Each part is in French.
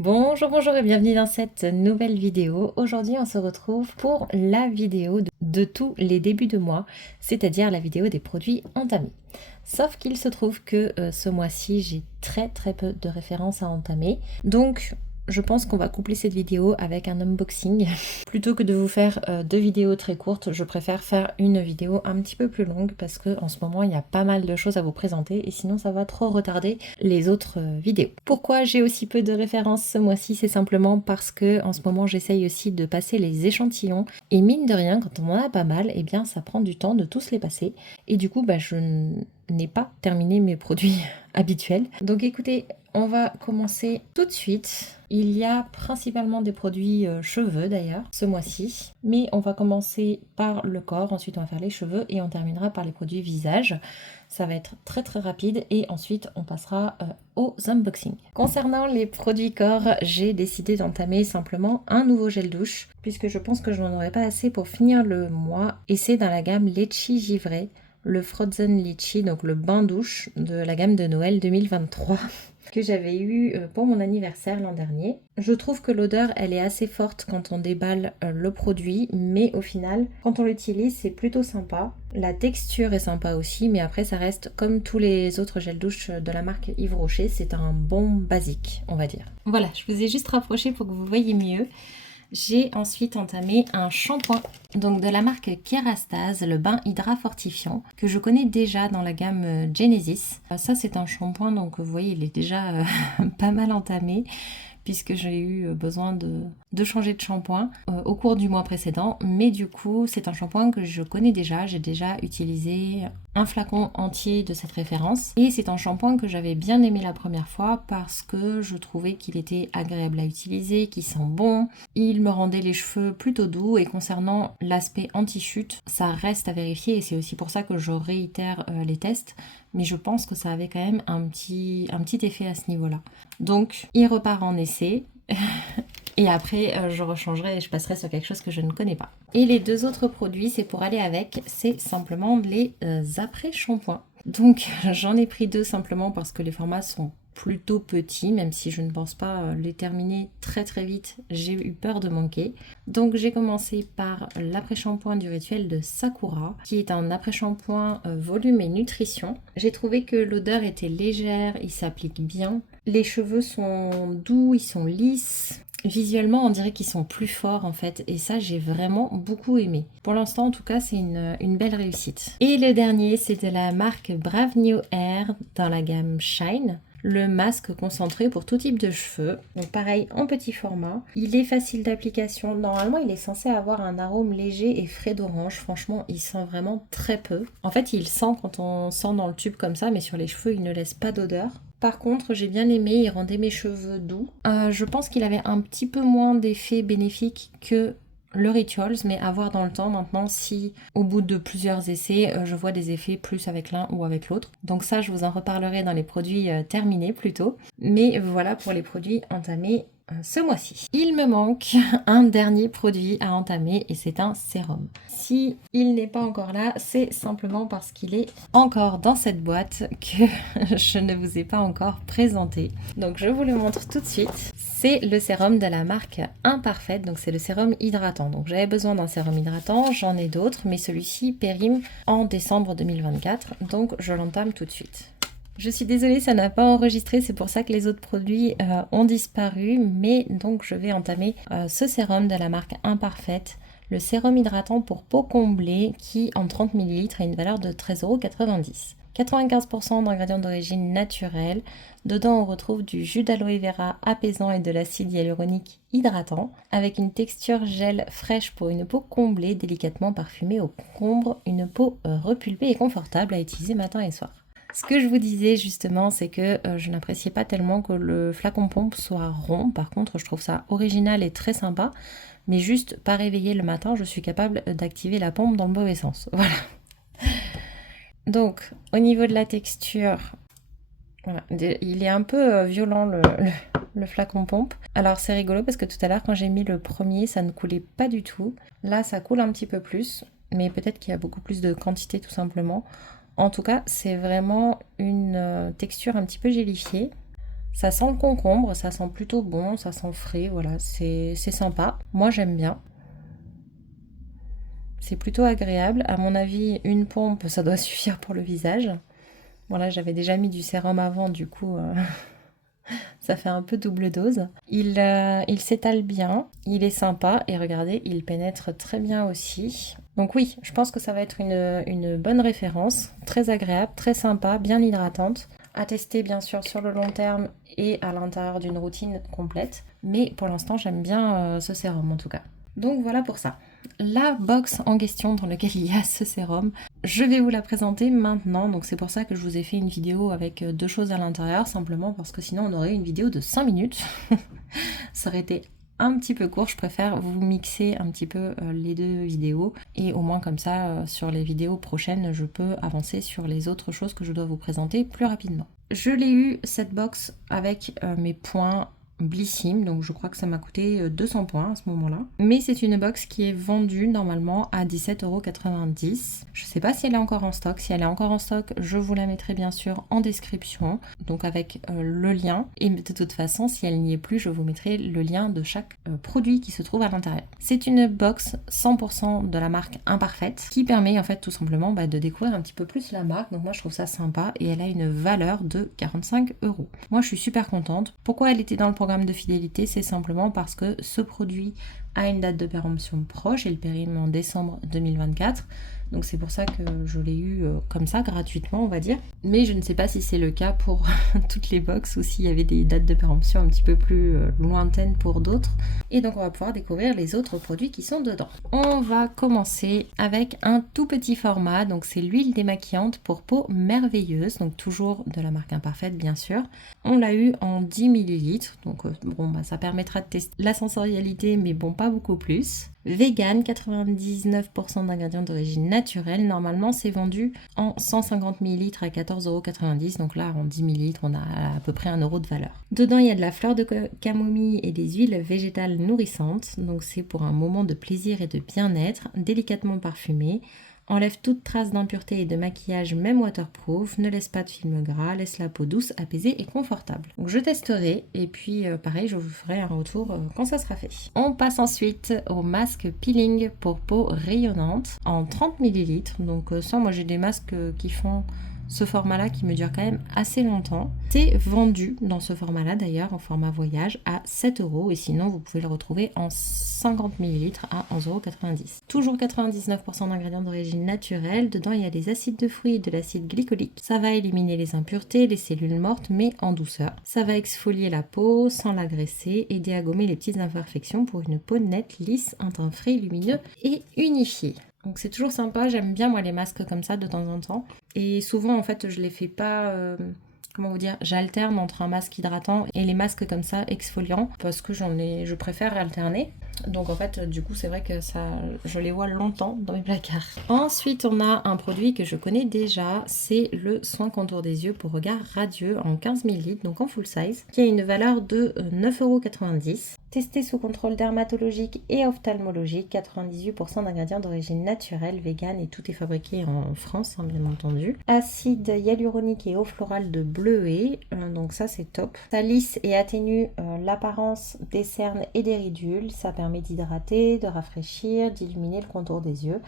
Bonjour, bonjour et bienvenue dans cette nouvelle vidéo. Aujourd'hui, on se retrouve pour la vidéo de tous les débuts de mois, c'est-à-dire la vidéo des produits entamés. Sauf qu'il se trouve que ce mois-ci, j'ai très peu de références à entamer. Donc, je pense qu'on va coupler cette vidéo avec un unboxing. Plutôt que de vous faire deux vidéos très courtes, je préfère faire une vidéo un petit peu plus longue parce que en ce moment, il y a pas mal de choses à vous présenter et sinon ça va trop retarder les autres vidéos. Pourquoi j'ai aussi peu de références ce mois-ci? C'est simplement parce que en ce moment, j'essaye aussi de passer les échantillons et mine de rien, quand on en a pas mal, eh bien ça prend du temps de tous les passer et du coup, je n'ai pas terminé mes produits habituels. Donc écoutez, on va commencer tout de suite. Il y a principalement des produits cheveux d'ailleurs ce mois-ci, mais on va commencer par le corps, ensuite on va faire les cheveux et on terminera par les produits visage. Ça va être très rapide et ensuite on passera aux unboxings. Concernant les produits corps, j'ai décidé d'entamer simplement un nouveau gel douche puisque je pense que je n'en aurai pas assez pour finir le mois et c'est dans la gamme Litchi Givré, le Frozen Litchi, donc le bain douche de la gamme de Noël 2023 que j'avais eu pour mon anniversaire l'an dernier. Je trouve que l'odeur elle est assez forte quand on déballe le produit, mais au final quand on l'utilise c'est plutôt sympa. La texture est sympa aussi, mais après ça reste comme tous les autres gels douche de la marque Yves Rocher, c'est un bon basique on va dire. Voilà, je vous ai juste rapproché pour que vous voyez mieux. J'ai ensuite entamé un shampoing donc de la marque Kerastase, le bain hydra fortifiant, que je connais déjà dans la gamme Genesis. Ça c'est un shampoing, donc vous voyez il est déjà pas mal entamé puisque j'ai eu besoin de changer de shampoing au cours du mois précédent. Mais du coup, c'est un shampoing que je connais déjà. J'ai déjà utilisé un flacon entier de cette référence. Et c'est un shampoing que j'avais bien aimé la première fois parce que je trouvais qu'il était agréable à utiliser, qu'il sent bon. Il me rendait les cheveux plutôt doux. Et concernant l'aspect anti-chute, ça reste à vérifier. Et c'est aussi pour ça que je réitère les tests. Mais je pense que ça avait quand même un petit effet à ce niveau-là. Donc, il repart en essai. Et après, je rechangerai et je passerai sur quelque chose que je ne connais pas. Et les deux autres produits, c'est pour aller avec, c'est simplement les après-shampoings. Donc, j'en ai pris deux simplement parce que les formats sont plutôt petits, même si je ne pense pas les terminer très vite, j'ai eu peur de manquer. Donc j'ai commencé par l'après-shampoing du rituel de Sakura, qui est un après-shampoing volume et nutrition. J'ai trouvé que l'odeur était légère, il s'applique bien. Les cheveux sont doux, ils sont lisses. Visuellement, on dirait qu'ils sont plus forts en fait, et ça j'ai vraiment beaucoup aimé. Pour l'instant, en tout cas, c'est une belle réussite. Et le dernier, c'est de la marque Brave New Hair dans la gamme Shine. Le masque concentré pour tout type de cheveux. Donc pareil, en petit format. Il est facile d'application. Normalement, il est censé avoir un arôme léger et frais d'orange. Franchement, il sent vraiment très peu. En fait, il sent quand on sent dans le tube comme ça, mais sur les cheveux, il ne laisse pas d'odeur. Par contre, j'ai bien aimé, il rendait mes cheveux doux. Je pense qu'il avait un petit peu moins d'effets bénéfiques que le Rituals, mais à voir dans le temps maintenant si au bout de plusieurs essais, je vois des effets plus avec l'un ou avec l'autre. Donc ça, je vous en reparlerai dans les produits terminés plutôt. Mais voilà pour les produits entamés ce mois-ci. Il me manque un dernier produit à entamer et c'est un sérum. Si il n'est pas encore là, c'est simplement parce qu'il est encore dans cette boîte que je ne vous ai pas encore présenté. Donc je vous le montre tout de suite. C'est le sérum de la marque Imparfaite, donc c'est le sérum hydratant. Donc j'avais besoin d'un sérum hydratant, j'en ai d'autres, mais celui-ci périme en décembre 2024, donc je l'entame tout de suite. Je suis désolée, ça n'a pas enregistré, c'est pour ça que les autres produits ont disparu, mais donc je vais entamer ce sérum de la marque Imparfaite, le sérum hydratant pour peau comblée qui en 30 ml a une valeur de 13,90 €. 95% d'ingrédients d'origine naturelle. Dedans, on retrouve du jus d'aloe vera apaisant et de l'acide hyaluronique hydratant, avec une texture gel fraîche pour une peau comblée, délicatement parfumée au concombre, une peau repulpée et confortable à utiliser matin et soir. Ce que je vous disais justement, c'est que je n'appréciais pas tellement que le flacon pompe soit rond. Par contre, je trouve ça original et très sympa. Mais juste, pas réveillée le matin, je suis capable d'activer la pompe dans le mauvais sens. Voilà. Donc, au niveau de la texture, voilà, il est un peu violent le flacon pompe. Alors, c'est rigolo parce que tout à l'heure, quand j'ai mis le premier, ça ne coulait pas du tout. Là, ça coule un petit peu plus, mais peut-être qu'il y a beaucoup plus de quantité tout simplement. En tout cas, c'est vraiment une texture un petit peu gélifiée. Ça sent le concombre, ça sent plutôt bon, ça sent frais, voilà, c'est sympa. Moi j'aime bien. C'est plutôt agréable. À mon avis, une pompe, ça doit suffire pour le visage. Voilà, j'avais déjà mis du sérum avant, du coup, ça fait un peu double dose. Il s'étale bien, il est sympa et regardez, il pénètre très bien aussi. Donc oui, je pense que ça va être une bonne référence, très agréable, très sympa, bien hydratante. À tester bien sûr sur le long terme et à l'intérieur d'une routine complète. Mais pour l'instant, j'aime bien ce sérum en tout cas. Donc voilà pour ça. La box en question dans laquelle il y a ce sérum, je vais vous la présenter maintenant. Donc c'est pour ça que je vous ai fait une vidéo avec deux choses à l'intérieur, simplement parce que sinon on aurait une vidéo de 5 minutes. Ça aurait été un petit peu court, je préfère vous mixer un petit peu les deux vidéos et au moins comme ça sur les vidéos prochaines je peux avancer sur les autres choses que je dois vous présenter plus rapidement. Je l'ai eu cette box avec mes points Blissim, donc je crois que ça m'a coûté 200 points à ce moment-là. Mais c'est une box qui est vendue normalement à 17,90 €. Je sais pas si elle est encore en stock. Si elle est encore en stock, je vous la mettrai bien sûr en description, donc avec le lien. Et de toute façon, si elle n'y est plus, je vous mettrai le lien de chaque produit qui se trouve à l'intérieur. C'est une box 100% de la marque Imparfaite qui permet en fait tout simplement de découvrir un petit peu plus la marque. Donc moi je trouve ça sympa et elle a une valeur de 45 €. Moi je suis super contente. Pourquoi elle était dans le programme de fidélité? C'est simplement parce que ce produit a une date de péremption proche et le périme en décembre 2024. Donc c'est pour ça que je l'ai eu comme ça, gratuitement on va dire. Mais je ne sais pas si c'est le cas pour toutes les box ou s'il y avait des dates de péremption un petit peu plus lointaines pour d'autres. Et donc on va pouvoir découvrir les autres produits qui sont dedans. On va commencer avec un tout petit format. Donc c'est l'huile démaquillante pour peau merveilleuse. Donc toujours de la marque Imparfaite bien sûr. On l'a eu en 10 ml. Donc ça permettra de tester la sensorialité mais bon pas beaucoup plus. Vegan, 99% d'ingrédients d'origine naturelle. Normalement, c'est vendu en 150 ml à 14,90 €. Donc là, en 10 ml, on a à peu près 1 € de valeur. Dedans, il y a de la fleur de camomille et des huiles végétales nourrissantes. Donc c'est pour un moment de plaisir et de bien-être, délicatement parfumé. Enlève toute trace d'impureté et de maquillage, même waterproof, ne laisse pas de film gras, laisse la peau douce, apaisée et confortable. Donc je testerai et puis pareil, je vous ferai un retour quand ça sera fait. On passe ensuite au masque peeling pour peau rayonnante en 30 ml. Donc ça, moi j'ai des masques qui font ce format-là qui me dure quand même assez longtemps. C'est vendu dans ce format-là d'ailleurs en format voyage à 7 € et sinon vous pouvez le retrouver en 50 ml à 11,90 €. Toujours 99% d'ingrédients d'origine naturelle. Dedans il y a des acides de fruits et de l'acide glycolique. Ça va éliminer les impuretés, les cellules mortes mais en douceur. Ça va exfolier la peau sans l'agresser, aider à gommer les petites imperfections pour une peau nette, lisse, un teint frais, lumineux et unifié. Donc c'est toujours sympa, j'aime bien moi les masques comme ça de temps en temps. Et souvent en fait je les fais pas, comment vous dire, j'alterne entre un masque hydratant et les masques comme ça exfoliants parce que je préfère alterner. Donc en fait du coup c'est vrai que ça, je les vois longtemps dans mes placards. Ensuite on a un produit que je connais déjà, c'est le soin contour des yeux pour regard radieux en 15 ml, donc en full size, qui a une valeur de 9,90 €. Testé sous contrôle dermatologique et ophtalmologique, 98% d'ingrédients d'origine naturelle, vegan et tout est fabriqué en France, hein, bien entendu. Acide hyaluronique et eau florale de bleuet, donc ça c'est top. Ça lisse et atténue l'apparence des cernes et des ridules, ça permet d'hydrater, de rafraîchir, d'illuminer le contour des yeux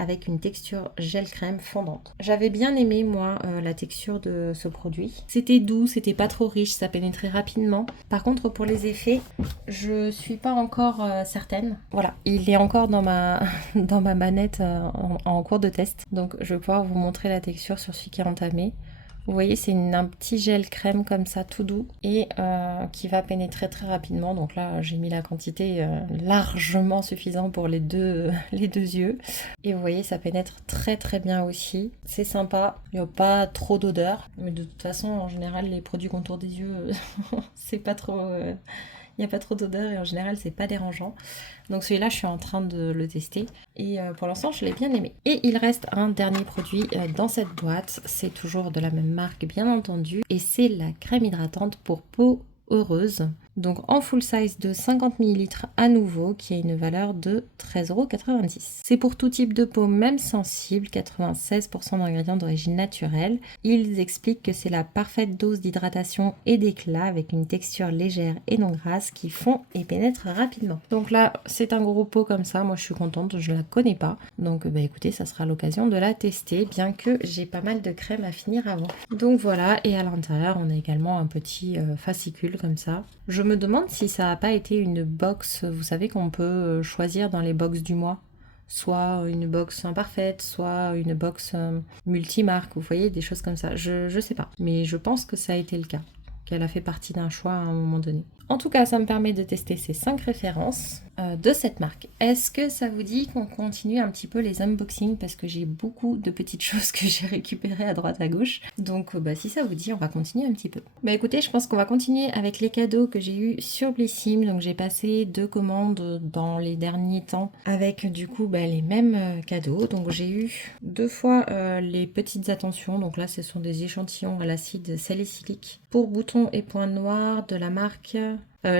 avec une texture gel crème fondante. J'avais bien aimé moi la texture de ce produit. C'était doux, c'était pas trop riche, ça pénétrait rapidement. Par contre pour les effets, je suis pas encore certaine. Voilà, il est encore dans ma manette en cours de test. Donc je vais pouvoir vous montrer la texture sur celui qui est entamé. Vous voyez, c'est un petit gel crème comme ça, tout doux, et qui va pénétrer très rapidement. Donc là, j'ai mis la quantité largement suffisante pour les deux yeux. Et vous voyez, ça pénètre très très bien aussi. C'est sympa, il n'y a pas trop d'odeur. Mais de toute façon, en général, les produits contour des yeux, c'est pas trop... Il n'y a pas trop d'odeur et en général c'est pas dérangeant. Donc celui-là je suis en train de le tester et pour l'instant je l'ai bien aimé. Et il reste un dernier produit dans cette boîte, c'est toujours de la même marque bien entendu et c'est la crème hydratante pour peau heureuse. Donc en full size de 50 ml à nouveau, qui a une valeur de 13,90 €. C'est pour tout type de peau, même sensible, 96% d'ingrédients d'origine naturelle. Ils expliquent que c'est la parfaite dose d'hydratation et d'éclat avec une texture légère et non grasse qui fond et pénètre rapidement. Donc là, c'est un gros pot comme ça, moi je suis contente, je la connais pas. Donc bah écoutez, ça sera l'occasion de la tester, bien que j'ai pas mal de crème à finir avant. Donc voilà, et à l'intérieur, on a également un petit fascicule comme ça. Je me demande si ça n'a pas été une box, vous savez qu'on peut choisir dans les box du mois, soit une box imparfaite, soit une box multimarque, vous voyez, des choses comme ça. Je sais pas, mais je pense que ça a été le cas, qu'elle a fait partie d'un choix à un moment donné. En tout cas, ça me permet de tester ces 5 références de cette marque. Est-ce que ça vous dit qu'on continue un petit peu les unboxings, parce que j'ai beaucoup de petites choses que j'ai récupérées à droite à gauche. Donc si ça vous dit, on va continuer un petit peu. Bah écoutez, je pense qu'on va continuer avec les cadeaux que j'ai eu sur Blissim. Donc j'ai passé 2 commandes dans les derniers temps avec du coup les mêmes cadeaux. Donc j'ai eu 2 fois les petites attentions. Donc là, ce sont des échantillons à l'acide salicylique pour boutons et points noirs de la marque...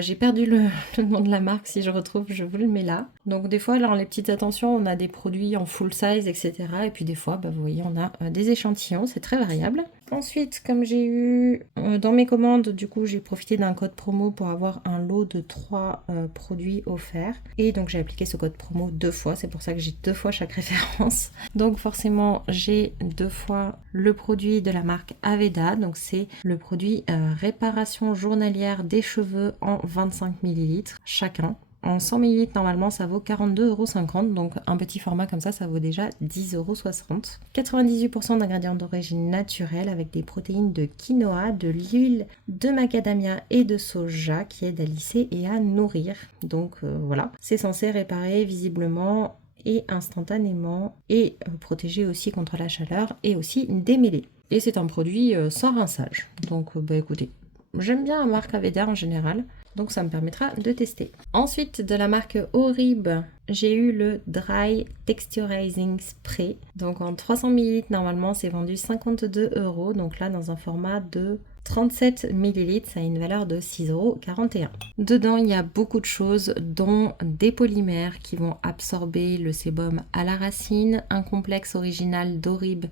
j'ai perdu le nom de la marque, si je retrouve, je vous le mets là. Donc des fois, dans les petites attentions, on a des produits en full size, etc. Et puis des fois, vous voyez, on a des échantillons, c'est très variable. Ensuite, comme j'ai eu dans mes commandes, du coup, j'ai profité d'un code promo pour avoir un lot de 3 produits offerts. Et donc j'ai appliqué ce code promo 2 fois, c'est pour ça que j'ai 2 fois chaque référence. Donc forcément, j'ai 2 fois le produit de la marque Aveda. Donc c'est le produit réparation journalière des cheveux en 25 ml chacun. En 100 ml, normalement, ça vaut 42,50 €. Donc, un petit format comme ça vaut déjà 10,60 €. 98% d'ingrédients d'origine naturelle avec des protéines de quinoa, de l'huile de macadamia et de soja qui aident à lisser et à nourrir. Donc, voilà. C'est censé réparer visiblement et instantanément et protéger aussi contre la chaleur et aussi démêler. Et c'est un produit sans rinçage. Donc, écoutez, j'aime bien la marque Aveda en général. Donc ça me permettra de tester. Ensuite, de la marque Orib, j'ai eu le Dry Texturizing Spray. Donc en 300 ml, normalement, c'est vendu 52 €. Donc là, dans un format de 37 ml, ça a une valeur de 6,41 €. Dedans, il y a beaucoup de choses, dont des polymères qui vont absorber le sébum à la racine, un complexe original d'Orib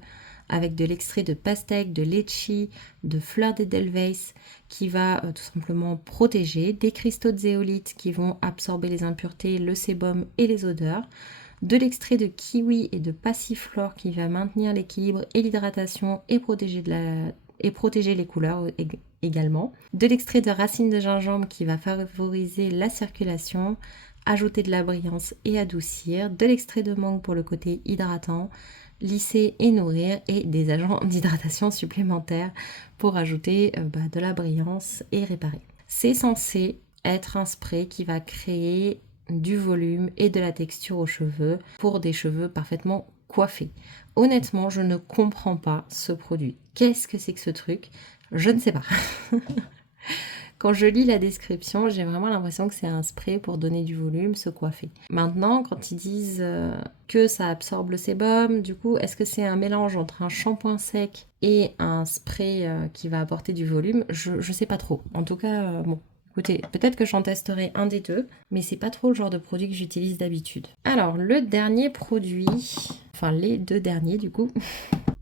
avec de l'extrait de pastèque, de litchi, de fleur d'Edelweiss qui va tout simplement protéger, des cristaux de zéolite qui vont absorber les impuretés, le sébum et les odeurs, de l'extrait de kiwi et de passiflore qui va maintenir l'équilibre et l'hydratation et protéger les couleurs également, de l'extrait de racine de gingembre qui va favoriser la circulation, ajouter de la brillance et adoucir, de l'extrait de mangue pour le côté hydratant, lisser et nourrir, et des agents d'hydratation supplémentaires pour ajouter de la brillance et réparer. C'est censé être un spray qui va créer du volume et de la texture aux cheveux pour des cheveux parfaitement coiffés. Honnêtement, je ne comprends pas ce produit. Qu'est-ce que c'est que ce truc? Je ne sais pas. Quand je lis la description, j'ai vraiment l'impression que c'est un spray pour donner du volume, se coiffer. Maintenant, quand ils disent que ça absorbe le sébum, du coup, est-ce que c'est un mélange entre un shampoing sec et un spray qui va apporter du volume? Je sais pas trop. En tout cas, bon. Écoutez, peut-être que j'en testerai un des deux, mais c'est pas trop le genre de produit que j'utilise d'habitude. Alors, le dernier produit, enfin les 2 derniers du coup,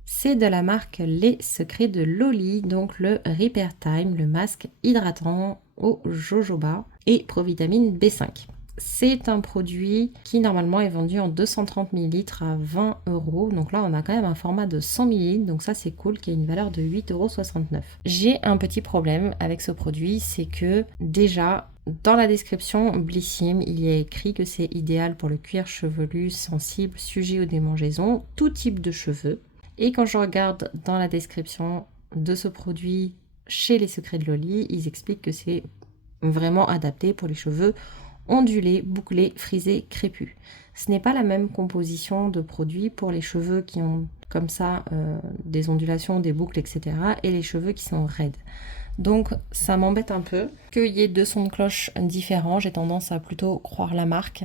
c'est de la marque Les Secrets de Loli, donc le Repair Time, le masque hydratant au jojoba et provitamine B5. C'est un produit qui normalement est vendu en 230 ml à 20 €. Donc là, on a quand même un format de 100 ml, donc ça c'est cool, qui a une valeur de 8,69 €. J'ai un petit problème avec ce produit, c'est que déjà, dans la description Blissim, il y a écrit que c'est idéal pour le cuir chevelu, sensible, sujet aux démangeaisons, tout type de cheveux. Et quand je regarde dans la description de ce produit chez Les Secrets de Loli, ils expliquent que c'est vraiment adapté pour les cheveux ondulés, bouclés, frisés, crépus. Ce n'est pas la même composition de produits pour les cheveux qui ont comme ça des ondulations, des boucles, etc. et les cheveux qui sont raides. Donc ça m'embête un peu qu'il y ait 2 sons de cloche différents. J'ai tendance à plutôt croire la marque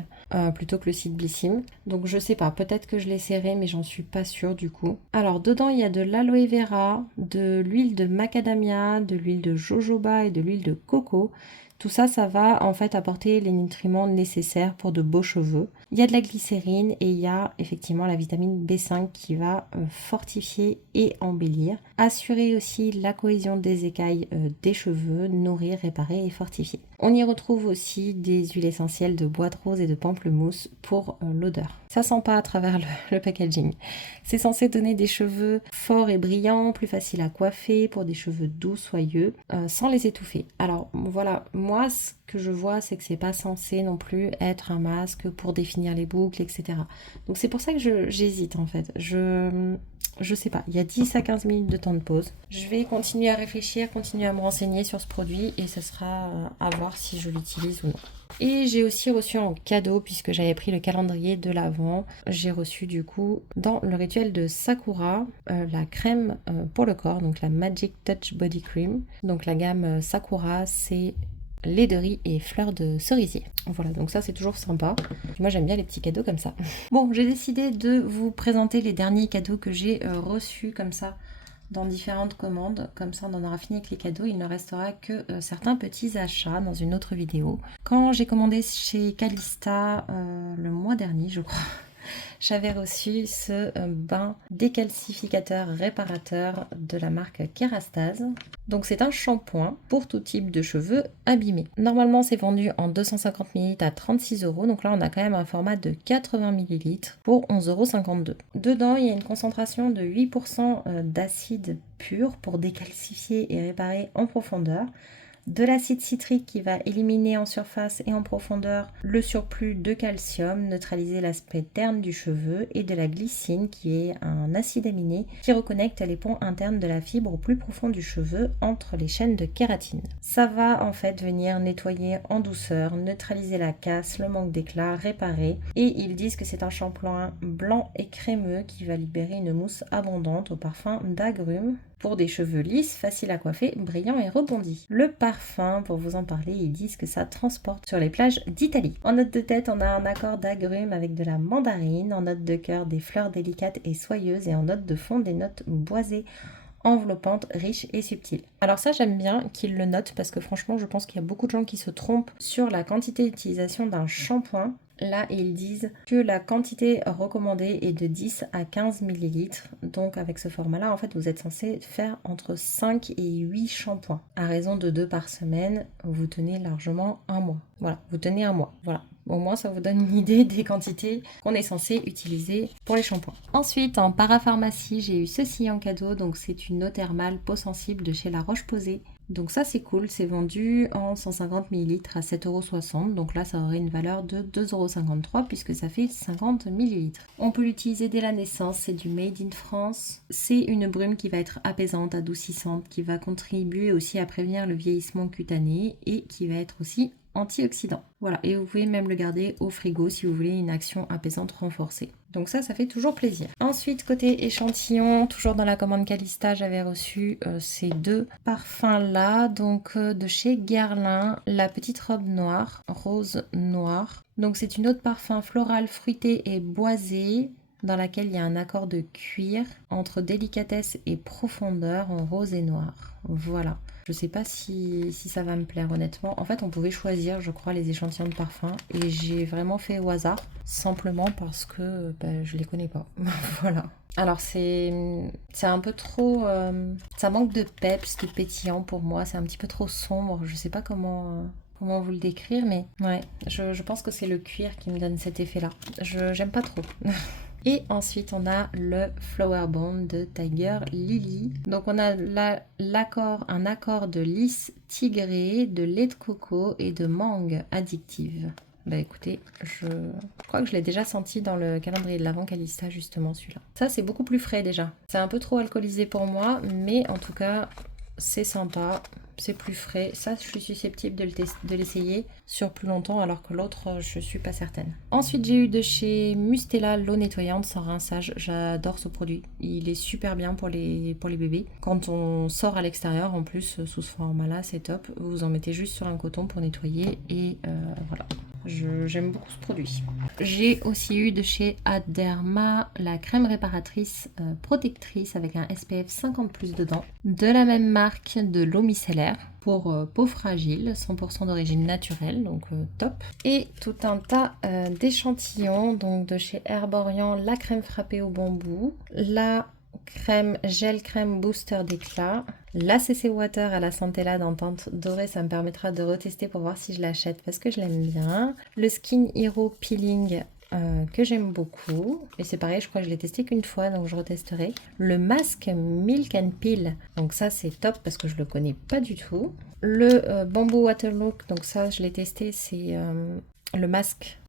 plutôt que le site Blissim. Donc je sais pas, peut-être que je l'essaierai, mais j'en suis pas sûre du coup. Alors dedans il y a de l'aloe vera, de l'huile de macadamia, de l'huile de jojoba et de l'huile de coco Tout ça, ça va en fait apporter les nutriments nécessaires pour de beaux cheveux. Il y a de la glycérine et il y a effectivement la vitamine B5 qui va fortifier et embellir, assurer aussi la cohésion des écailles des cheveux, nourrir, réparer et fortifier. On y retrouve aussi des huiles essentielles de bois de rose et de pamplemousse pour l'odeur. Ça sent pas à travers le packaging. C'est censé donner des cheveux forts et brillants, plus faciles à coiffer, pour des cheveux doux, soyeux, sans les étouffer. Alors voilà, moi ce que je vois, c'est que c'est pas censé non plus être un masque pour définir les boucles, etc. Donc c'est pour ça que j'hésite en fait. Je sais pas, il y a 10 à 15 minutes de temps de pause. Je vais continuer à réfléchir, continuer à me renseigner sur ce produit et ce sera à voir si je l'utilise ou non. Et j'ai aussi reçu en cadeau, puisque j'avais pris le calendrier de l'Avent, j'ai reçu du coup dans le rituel de Sakura la crème pour le corps, donc la Magic Touch Body Cream. Donc la gamme Sakura, c'est lait de riz et fleurs de cerisier. Voilà, donc ça c'est toujours sympa. Moi j'aime bien les petits cadeaux comme ça. Bon, j'ai décidé de vous présenter les derniers cadeaux que j'ai reçus comme ça dans différentes commandes. Comme ça on en aura fini avec les cadeaux. Il ne restera que certains petits achats dans une autre vidéo. Quand j'ai commandé chez Calista le mois dernier, je crois, j'avais reçu ce bain décalcificateur réparateur de la marque Kerastase. Donc c'est un shampoing pour tout type de cheveux abîmés. Normalement c'est vendu en 250 ml à 36 €. Donc là on a quand même un format de 80 ml pour 11,52 €. Dedans il y a une concentration de 8% d'acide pur pour décalcifier et réparer en profondeur. De l'acide citrique qui va éliminer en surface et en profondeur le surplus de calcium, neutraliser l'aspect terne du cheveu, et de la glycine qui est un acide aminé qui reconnecte les ponts internes de la fibre au plus profond du cheveu entre les chaînes de kératine. Ça va en fait venir nettoyer en douceur, neutraliser la casse, le manque d'éclat, réparer, et ils disent que c'est un shampoing blanc et crémeux qui va libérer une mousse abondante au parfum d'agrumes pour des cheveux lisses, faciles à coiffer, brillants et rebondis. Le parfum, pour vous en parler, ils disent que ça transporte sur les plages d'Italie. En note de tête, on a un accord d'agrumes avec de la mandarine, en note de cœur des fleurs délicates et soyeuses, et en note de fond des notes boisées, enveloppantes, riches et subtiles. Alors ça j'aime bien qu'ils le notent parce que franchement je pense qu'il y a beaucoup de gens qui se trompent sur la quantité d'utilisation d'un shampoing. Là, ils disent que la quantité recommandée est de 10 à 15 ml. Donc, avec ce format-là, en fait, vous êtes censé faire entre 5 et 8 shampoings. À raison de 2 par semaine, vous tenez largement un mois. Voilà, vous tenez un mois. Voilà. Au moins, ça vous donne une idée des quantités qu'on est censé utiliser pour les shampoings. Ensuite, en parapharmacie, j'ai eu ceci en cadeau. Donc, c'est une eau thermale peau sensible de chez La Roche-Posay. Donc ça c'est cool, c'est vendu en 150 ml à 7,60 €. Donc là ça aurait une valeur de 2,53 € puisque ça fait 50 ml. On peut l'utiliser dès la naissance, c'est du Made in France. C'est une brume qui va être apaisante, adoucissante, qui va contribuer aussi à prévenir le vieillissement cutané et qui va être aussi antioxydant. Voilà, et vous pouvez même le garder au frigo si vous voulez une action apaisante renforcée. Donc ça fait toujours plaisir. Ensuite, côté échantillon, toujours dans la commande Calista, j'avais reçu ces deux parfums-là. Donc de chez Guerlain, la petite robe noire, rose noir. Donc c'est une eau de parfum floral, fruité et boisé, dans laquelle il y a un accord de cuir entre délicatesse et profondeur en rose et noir. Voilà. Je sais pas si ça va me plaire honnêtement. En fait, on pouvait choisir, je crois, les échantillons de parfum et j'ai vraiment fait au hasard, simplement parce que je les connais pas. Voilà. Alors c'est un peu trop... ça manque de peps, de pétillant pour moi. C'est un petit peu trop sombre. Je sais pas comment vous le décrire, mais ouais, je pense que c'est le cuir qui me donne cet effet-là. J'aime pas trop. Et ensuite, on a le Flower Bond de Tiger Lily. Donc, on a un accord de lys tigré, de lait de coco et de mangue addictive. Bah écoutez, je crois que je l'ai déjà senti dans le calendrier de l'Avent Calista, justement, celui-là. Ça, c'est beaucoup plus frais déjà. C'est un peu trop alcoolisé pour moi, mais en tout cas, c'est sympa. C'est plus frais. Ça, je suis susceptible de l'essayer sur plus longtemps, alors que l'autre, je suis pas certaine. Ensuite, j'ai eu de chez Mustela l'eau nettoyante sans rinçage. J'adore ce produit. Il est super bien pour les bébés. Quand on sort à l'extérieur, en plus, sous ce format-là, c'est top. Vous en mettez juste sur un coton pour nettoyer et voilà. j'aime beaucoup ce produit. J'ai aussi eu de chez Aderma la crème réparatrice protectrice avec un SPF 50+ dedans. De la même marque, de l'eau micellaire pour peau fragile, 100% d'origine naturelle, donc top. Et tout un tas d'échantillons, donc de chez Herborian, la crème frappée au bambou, la gel crème booster d'éclat, la CC Water à la Centella en teinte dorée, ça me permettra de retester pour voir si je l'achète parce que je l'aime bien. Le Skin Hero Peeling que j'aime beaucoup. Et c'est pareil, je crois que je l'ai testé qu'une fois, donc je retesterai. Le masque Milk and Peel, donc ça c'est top parce que je le connais pas du tout. Le Bamboo Waterlook, donc ça je l'ai testé, c'est le masque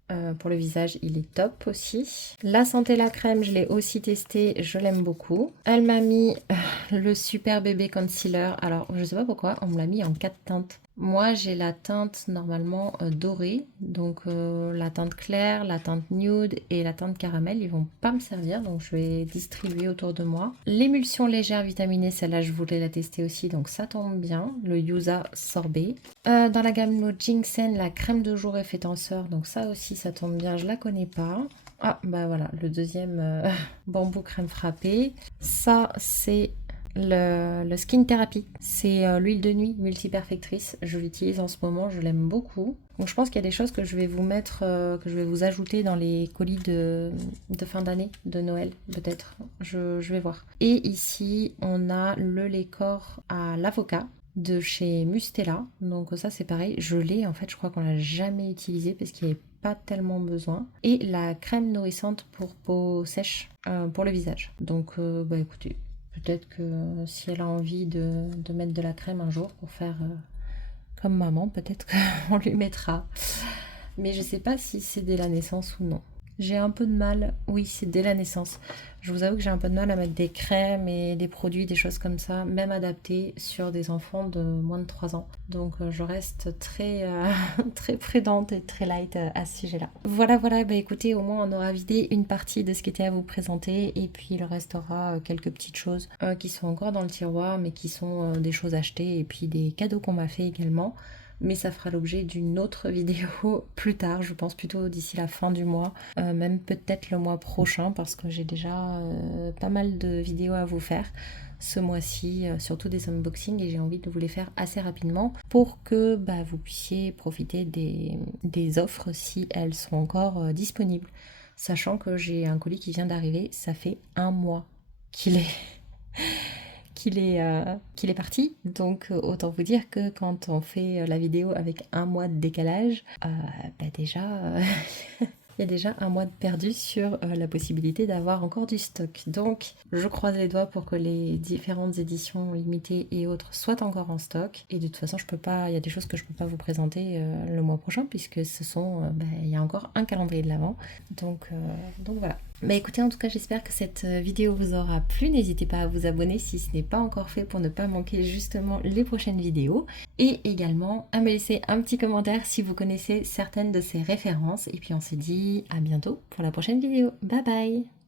pour le visage, il est top aussi. La Centella crème, je l'ai aussi testé, je l'aime beaucoup. Elle m'a mis le Super Bébé Concealer. Alors, je sais pas pourquoi, on me l'a mis en 4 teintes. Moi, j'ai la teinte normalement dorée, donc la teinte claire, la teinte nude et la teinte caramel, ils vont pas me servir, donc je vais distribuer autour de moi. L'émulsion légère vitaminée, celle-là, je voulais la tester aussi, donc ça tombe bien. Le Yuza sorbet. Dans la gamme No Ginseng, la crème de jour effet tenseur, donc ça aussi, ça tombe bien, je la connais pas. Ah, bah voilà, le deuxième bambou crème frappée. Ça, c'est le Skin Therapy, c'est l'huile de nuit multiperfectrice, je l'utilise en ce moment, je l'aime beaucoup. Donc je pense qu'il y a des choses que je vais vous mettre, que je vais vous ajouter dans les colis de fin d'année, de Noël peut-être, je vais voir. Et ici on a le lait corps à l'avocat de chez Mustela, donc ça c'est pareil, je l'ai en fait, je crois qu'on l'a jamais utilisé parce qu'il n'y avait pas tellement besoin. Et la crème nourrissante pour peau sèche pour le visage. Donc bah écoutez, peut-être que si elle a envie de mettre de la crème un jour pour faire comme maman, peut-être qu'on lui mettra. Mais je sais pas si c'est dès la naissance ou non. J'ai un peu de mal, oui c'est dès la naissance. Je vous avoue que j'ai un peu de mal à mettre des crèmes et des produits, des choses comme ça, même adaptés sur des enfants de moins de 3 ans. Donc je reste très, très prudente et très light à ce sujet-là. Voilà, bah écoutez, au moins on aura vidé une partie de ce qui était à vous présenter et puis il restera quelques petites choses qui sont encore dans le tiroir mais qui sont des choses achetées et puis des cadeaux qu'on m'a fait également. Mais ça fera l'objet d'une autre vidéo plus tard, je pense plutôt d'ici la fin du mois, même peut-être le mois prochain parce que j'ai déjà pas mal de vidéos à vous faire ce mois-ci, surtout des unboxings et j'ai envie de vous les faire assez rapidement pour que vous puissiez profiter des offres si elles sont encore disponibles. Sachant que j'ai un colis qui vient d'arriver, ça fait un mois qu'il est... qu'il est parti, donc autant vous dire que quand on fait la vidéo avec un mois de décalage, déjà il y a déjà un mois de perdu sur la possibilité d'avoir encore du stock. Donc je croise les doigts pour que les différentes éditions limitées et autres soient encore en stock. Et de toute façon, il y a des choses que je peux pas vous présenter le mois prochain puisque il y a encore un calendrier de l'Avent. Donc voilà. Écoutez, en tout cas, j'espère que cette vidéo vous aura plu. N'hésitez pas à vous abonner si ce n'est pas encore fait pour ne pas manquer justement les prochaines vidéos. Et également à me laisser un petit commentaire si vous connaissez certaines de ces références. Et puis on se dit à bientôt pour la prochaine vidéo. Bye bye!